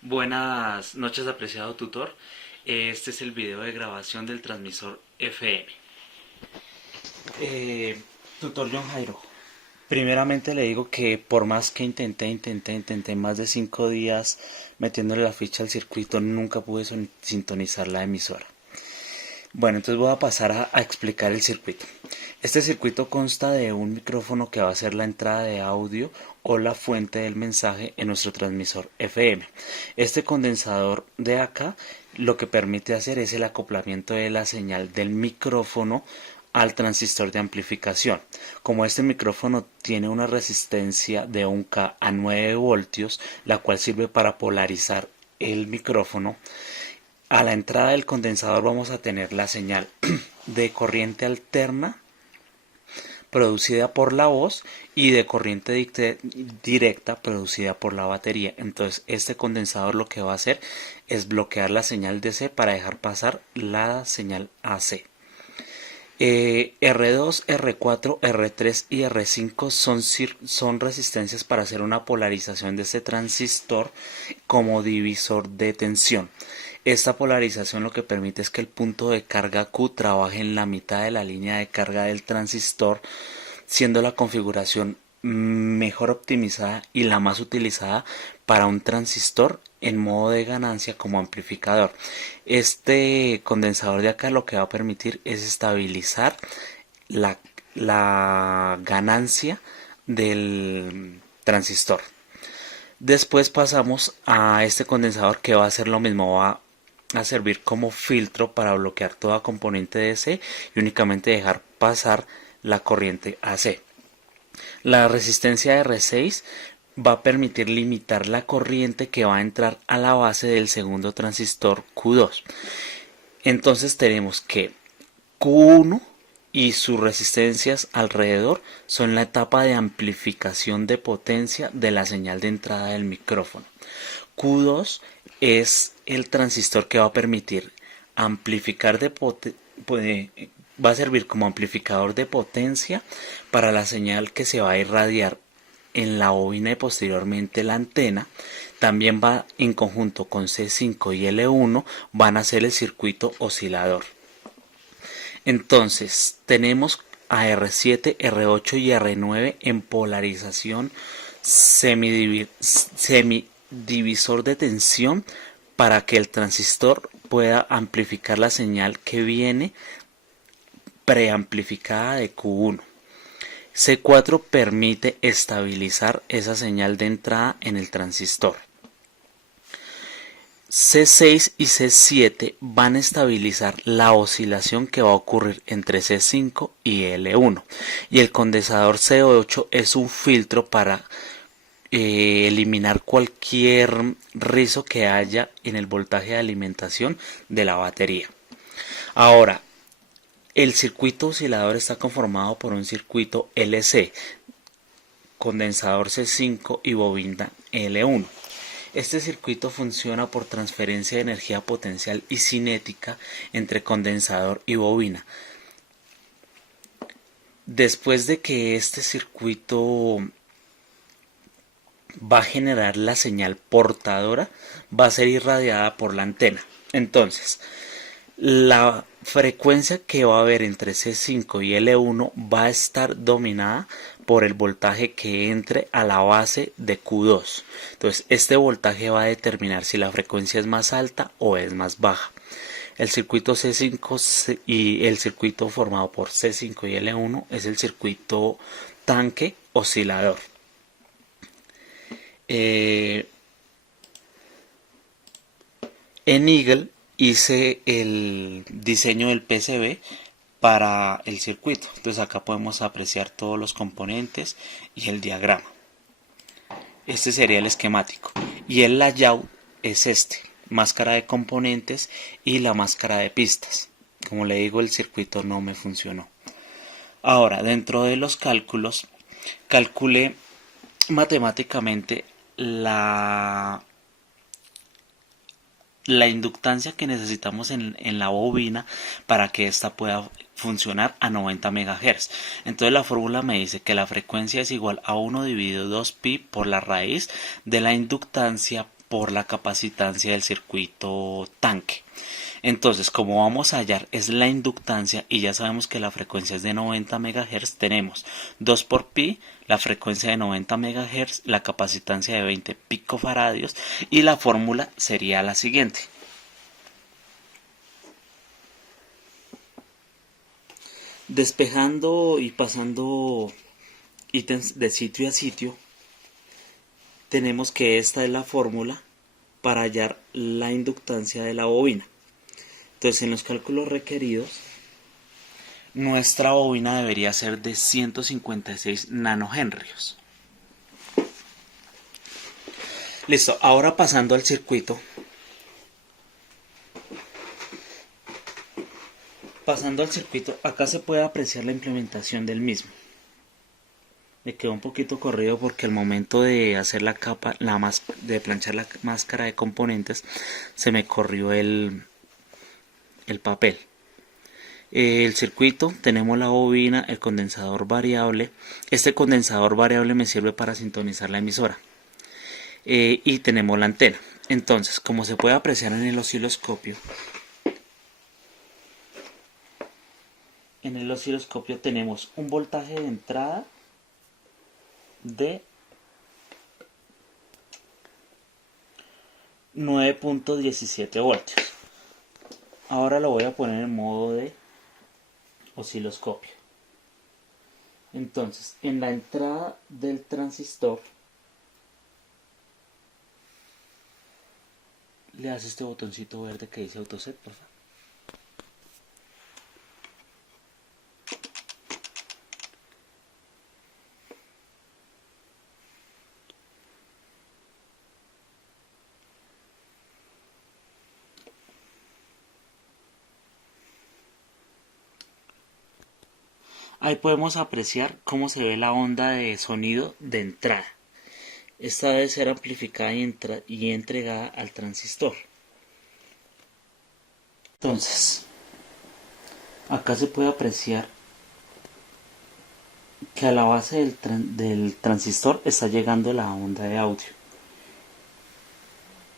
Buenas noches, apreciado tutor. Este es el video de grabación del transmisor FM. Eh, Tutor John Jairo, primeramente le digo que por más que intenté más de 5 días metiéndole la ficha al circuito, nunca pude sintonizar la emisora. Bueno, entonces voy a pasar a explicar el circuito. Este circuito consta de un micrófono que va a ser la entrada de audio o la fuente del mensaje en nuestro transmisor FM. Este condensador de acá lo que permite hacer es el acoplamiento de la señal del micrófono al transistor de amplificación. Como este micrófono tiene una resistencia de 1K a 9 voltios, la cual sirve para polarizar el micrófono, a la entrada del condensador vamos a tener la señal de corriente alterna producida por la voz y de corriente directa producida por la batería. Entonces este condensador lo que va a hacer es bloquear la señal DC para dejar pasar la señal AC. R2, R4, R3 y R5 son resistencias para hacer una polarización de este transistor como divisor de tensión. Esta polarización lo que permite es que el punto de carga Q trabaje en la mitad de la línea de carga del transistor, siendo la configuración mejor optimizada y la más utilizada para un transistor en modo de ganancia como amplificador. Este condensador de acá lo que va a permitir es estabilizar la ganancia del transistor. Después pasamos a este condensador que va a hacer lo mismo, va a servir como filtro para bloquear toda componente DC y únicamente dejar pasar la corriente AC. La resistencia R6 va a permitir limitar la corriente que va a entrar a la base del segundo transistor Q2. Entonces tenemos que Q1 y sus resistencias alrededor son la etapa de amplificación de potencia de la señal de entrada del micrófono. Q2 es el transistor que va a permitir amplificar va a servir como amplificador de potencia para la señal que se va a irradiar en la bobina y posteriormente la antena. También va en conjunto con C5 y L1 van a ser el circuito oscilador. Entonces tenemos a R7, R8 y R9 en polarización semidivisor de tensión para que el transistor pueda amplificar la señal que viene preamplificada de Q1. C4 permite estabilizar esa señal de entrada en el transistor. C6 y C7 van a estabilizar la oscilación que va a ocurrir entre C5 y L1. Y el condensador C8 es un filtro para eliminar cualquier rizo que haya en el voltaje de alimentación de la batería. Ahora, el circuito oscilador está conformado por un circuito LC, condensador C5 y bobina L1. Este circuito funciona por transferencia de energía potencial y cinética entre condensador y bobina. Después de que este circuito va a generar la señal portadora, va a ser irradiada por la antena. Entonces, la frecuencia que va a haber entre C5 y L1 va a estar dominada por el voltaje que entre a la base de Q2. Entonces este voltaje va a determinar si la frecuencia es más alta o es más baja. El circuito C5 y el circuito formado por C5 y L1 es el circuito tanque oscilador. En Eagle hice el diseño del PCB para el circuito. Entonces acá podemos apreciar todos los componentes y el diagrama. Este sería el esquemático. Y el layout es este: máscara de componentes y la máscara de pistas. Como le digo, el circuito no me funcionó. Ahora, dentro de los cálculos, calculé matemáticamente la inductancia que necesitamos en la bobina para que ésta pueda funcionar a 90 MHz. Entonces la fórmula me dice que la frecuencia es igual a 1 dividido 2pi por la raíz de la inductancia por la capacitancia del circuito tanque. Entonces, como vamos a hallar es la inductancia y ya sabemos que la frecuencia es de 90 MHz, tenemos 2 por pi, la frecuencia de 90 MHz, la capacitancia de 20 picofaradios y la fórmula sería la siguiente. Despejando y pasando ítems de sitio a sitio, tenemos que esta es la fórmula para hallar la inductancia de la bobina. Entonces, en los cálculos requeridos, nuestra bobina debería ser de 156 nanohenrios. Listo, ahora pasando al circuito. Acá se puede apreciar la implementación del mismo. Me quedó un poquito corrido porque al momento de hacer la capa, de planchar la máscara de componentes, se me corrió el papel. El circuito, tenemos la bobina, el condensador variable. Este condensador variable me sirve para sintonizar la emisora. Y tenemos la antena. Entonces, como se puede apreciar en el osciloscopio, tenemos un voltaje de entrada de 9.17 voltios. Ahora lo voy a poner en modo de osciloscopio. Entonces, en la entrada del transistor le das este botoncito verde que dice autoset, por favor. Ahí podemos apreciar cómo se ve la onda de sonido de entrada. Esta debe ser amplificada y entregada al transistor. Entonces, acá se puede apreciar que a la base del transistor está llegando la onda de audio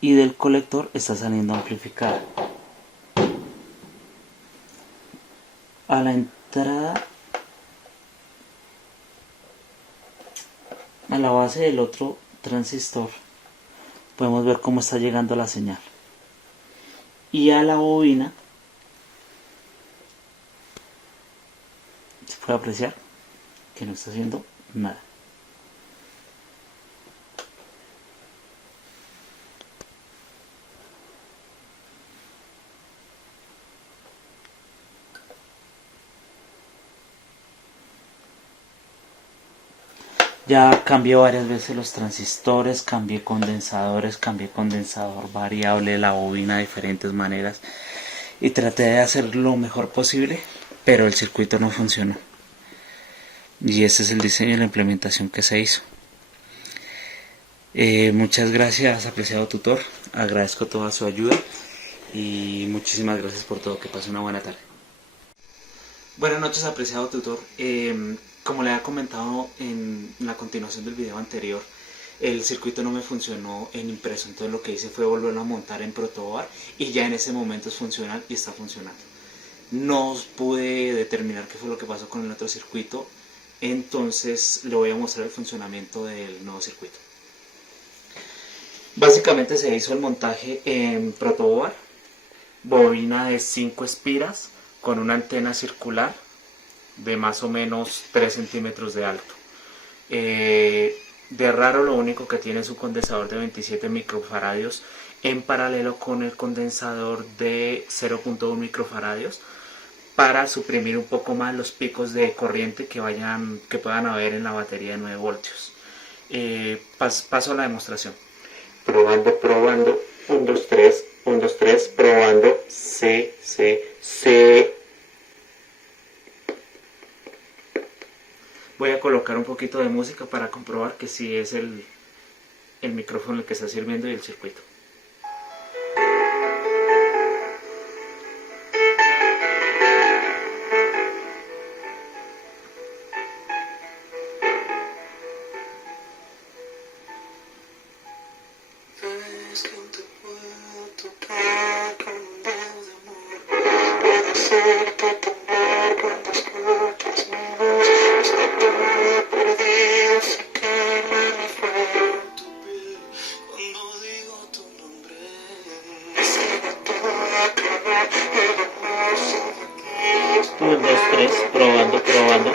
y del colector está saliendo amplificada. A la entrada, a la base del otro transistor, podemos ver cómo está llegando la señal. Y a la bobina se puede apreciar que no está haciendo nada. Ya cambié varias veces los transistores, cambié condensadores, cambié condensador variable, la bobina de diferentes maneras y traté de hacer lo mejor posible, pero el circuito no funcionó. Y ese es el diseño y la implementación que se hizo. Muchas gracias, apreciado tutor, agradezco toda su ayuda y muchísimas gracias por todo, que pase una buena tarde. Buenas noches, apreciado tutor. Como le había comentado en la continuación del video anterior, el circuito no me funcionó en impreso, entonces lo que hice fue volverlo a montar en protobar y ya en ese momento es funcional y está funcionando. No pude determinar qué fue lo que pasó con el otro circuito, entonces le voy a mostrar el funcionamiento del nuevo circuito. Básicamente se hizo el montaje en protobar, bobina de 5 espiras con una antena circular de más o menos 3 centímetros de alto. De raro lo único que tiene es un condensador de 27 microfaradios en paralelo con el condensador de 0.1 microfaradios para suprimir un poco más los picos de corriente que puedan haber en la batería de 9 voltios. Paso a la demostración. Probando, 1, 2, 3, 1, 2, 3, probando, C. Voy a colocar un poquito de música para comprobar que sí es el micrófono el que está sirviendo y el circuito. 1, 2, 3, probando, probando.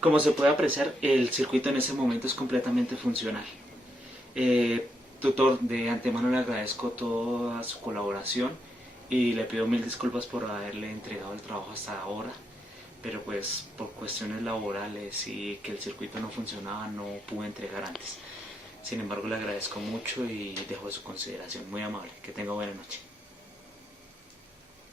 Como se puede apreciar, el circuito en ese momento es completamente funcional. Tutor, de antemano le agradezco toda su colaboración y le pido mil disculpas por haberle entregado el trabajo hasta ahora, pero pues por cuestiones laborales y que el circuito no funcionaba no pude entregar antes. Sin embargo, le agradezco mucho y dejo su consideración. Muy amable. Que tenga buena noche.